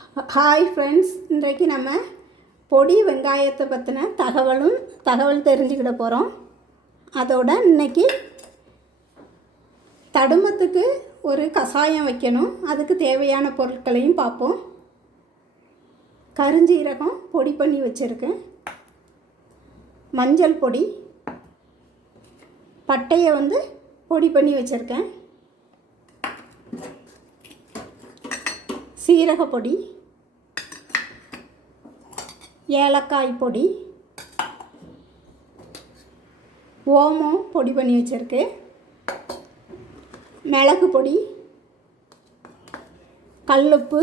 Hi friends இன்றைக்கு நம்ம பொடி வெங்காயத்தை பற்றின தகவலும் தகவல் தெரிஞ்சுக்கிட போகிறோம் அதோட இன்னைக்கு தடுமத்துக்கு ஒரு கஷாயம் வைக்கணும். அதுக்கு தேவையான பொருட்களையும் பார்ப்போம். கருஞ்சீரகம் பொடி பண்ணி வச்சுருக்கேன். மஞ்சள் பொடி. பட்டையை வந்து பொடி பண்ணி வச்சுருக்கேன். சீரக பொடி ஏலக்காய் பொடி ஓமம் பொடி பண்ணி வச்சுருக்கு. மிளகு பொடி கல்லுப்பு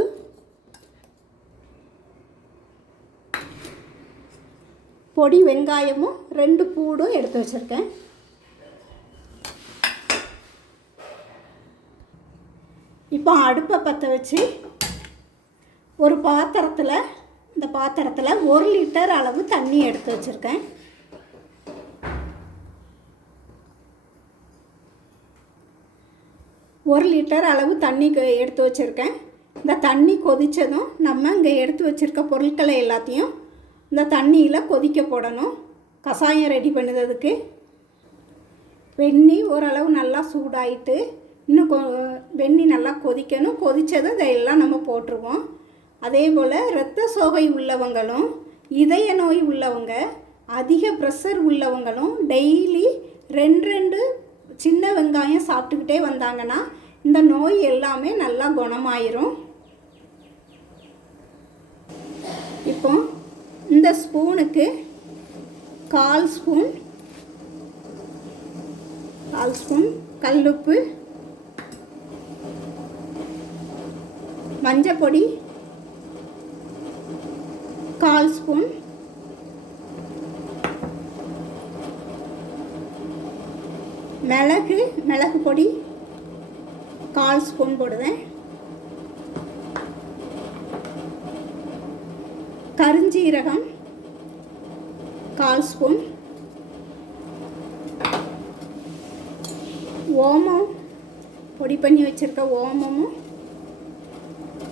பொடி வெங்காயமும் ரெண்டு பூடும் எடுத்து வச்சுருக்கேன். இப்போ அடுப்பை பற்ற வச்சு ஒரு பாத்திரத்தில் இந்த பாத்திரத்தில் ஒரு லிட்டர் அளவு தண்ணி எடுத்து வச்சுருக்கேன். ஒரு லிட்டர் அளவு தண்ணி க- எடுத்து வச்சுருக்கேன். இந்த தண்ணி கொதித்ததும் நம்ம இங்கே எடுத்து வச்சுருக்க பொருட்களை எல்லாத்தையும் இந்த தண்ணியில் கொதிக்க போடணும். கஷாயம் ரெடி பண்ணுறதுக்கு வெந்நி ஓரளவு நல்லா சூடாயிட்டு இன்னும் கொ வெந்நி நல்லா கொதிக்கணும். கொதித்ததும் இதையெல்லாம் நம்ம போட்டுருவோம். அதே போல் இரத்த சோகை உள்ளவங்களும் இதய நோய் உள்ளவங்க அதிக ப்ரெஷர் உள்ளவங்களும் டெய்லி ரெண்டு ரெண்டு சின்ன வெங்காயம் சாப்பிட்டுக்கிட்டே வந்தாங்கன்னா இந்த நோய் எல்லாமே நல்லா குணமாயிரும். இப்போ இந்த ஸ்பூனுக்கு கால் ஸ்பூன் கால் ஸ்பூன் கல்லுப்பு மஞ்சப்பொடி கால் ஸ்பூன். மிளகு மிளகு பொடி. கால் ஸ்பூன் போடுவேன். கருஞ்சீரகம். கால் ஸ்பூன். ஓமம். பொடி பண்ணி வச்சுருக்க ஓமமும்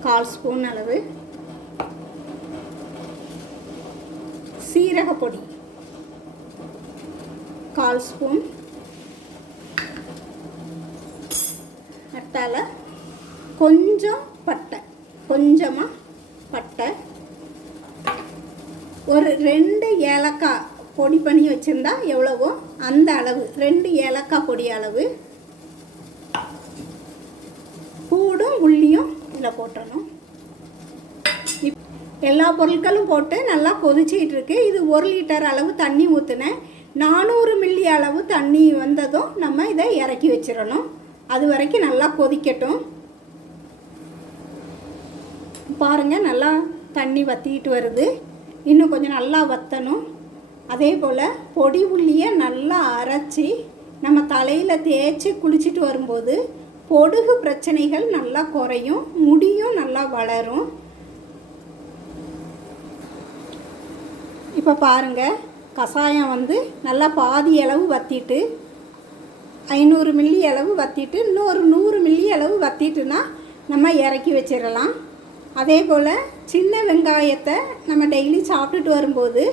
கால் ஸ்பூன் அளவு. சீரக பொடி. கால் ஸ்பூன். அட்டால் கொஞ்சம் பட்டை கொஞ்சமாக பட்டை. ஒரு ரெண்டு ஏலக்காய் பொடி பண்ணி வச்சுருந்தா எவ்வளவோ? அந்த அளவு. ரெண்டு ஏலக்காய் பொடி அளவு. பூடும் உள்ளியும் இதில் போட்டணும் எல்லா பொருட்களும் போட்டு நல்லா கொதிச்சிக்கிட்டு இருக்கு. இது ஒரு லிட்டர் அளவு தண்ணி ஊற்றுனேன் நானூறு மில்லி அளவு தண்ணி வந்ததும் நம்ம இதை இறக்கி வச்சிடணும். அது வரைக்கும் நல்லா கொதிக்கட்டும். பாருங்கள் நல்லா தண்ணி வற்றிக்கிட்டு வருது. இன்னும் கொஞ்சம் நல்லா வற்றணும் அதே போல் பொடி உள்ளியை நல்லா அரைச்சி நம்ம தலையில் தேய்ச்சி குளிச்சுட்டு வரும்போது பொடுகு பிரச்சனைகள் நல்லா குறையும் முடியும் நல்லா வளரும். இப்போ பாருங்கள் கஷாயம் வந்து நல்லா பாதி அளவு வத்திட்டு ஐநூறு மில்லி அளவு வத்திட்டு இன்னொரு நூறு மில்லி அளவு வற்றிட்டுனா நம்ம இறக்கி வச்சிடலாம். அதே போல் சின்ன வெங்காயத்தை நம்ம டெய்லி சாப்பிட்டுட்டு வரும்போது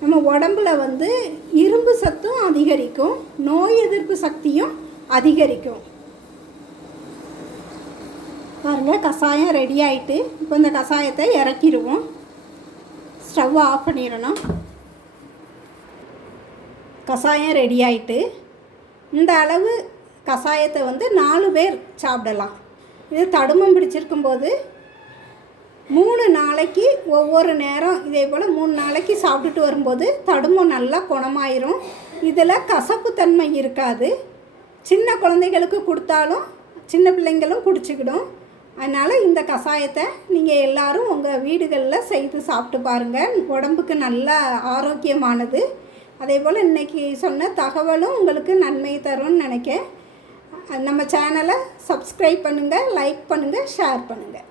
நம்ம உடம்புல வந்து இரும்பு சத்தும் அதிகரிக்கும் நோய் எதிர்ப்பு சக்தியும் அதிகரிக்கும். பாருங்கள் கஷாயம் ரெடி ஆகிட்டு இப்போ இந்த கஷாயத்தை இறக்கிடுவோம். ஸ்டவ் ஆஃப் பண்ணிடணும். கஷாயம் ரெடி ஆயிட்டு இந்த அளவு கஷாயத்தை வந்து நாலு பேர் சாப்பிடலாம். இது தடுமம் பிடிச்சிருக்கும்போது மூணு நாளைக்கு ஒவ்வொரு நேரம் இதே போல் மூணு நாளைக்கு சாப்பிட்டுட்டு வரும்போது தடுமம் நல்லா குணமாயிரும். இதில் கசப்புத்தன்மை இருக்காது. சின்ன குழந்தைகளுக்கு கொடுத்தாலும் சின்ன பிள்ளைங்களும் குடிச்சிக்கிடும். அதனால் இந்த கஷாயத்தை நீங்கள் எல்லோரும் உங்கள் வீடுகளில் செய்து சாப்பிட்டு பாருங்கள் உடம்புக்கு நல்ல ஆரோக்கியமானது. அதே போல் இன்றைக்கி சொன்ன தகவலும் உங்களுக்கு நன்மை தரும்னு நினைக்க நம்ம சேனலை சப்ஸ்கிரைப் பண்ணுங்கள் லைக் பண்ணுங்கள் ஷேர் பண்ணுங்கள்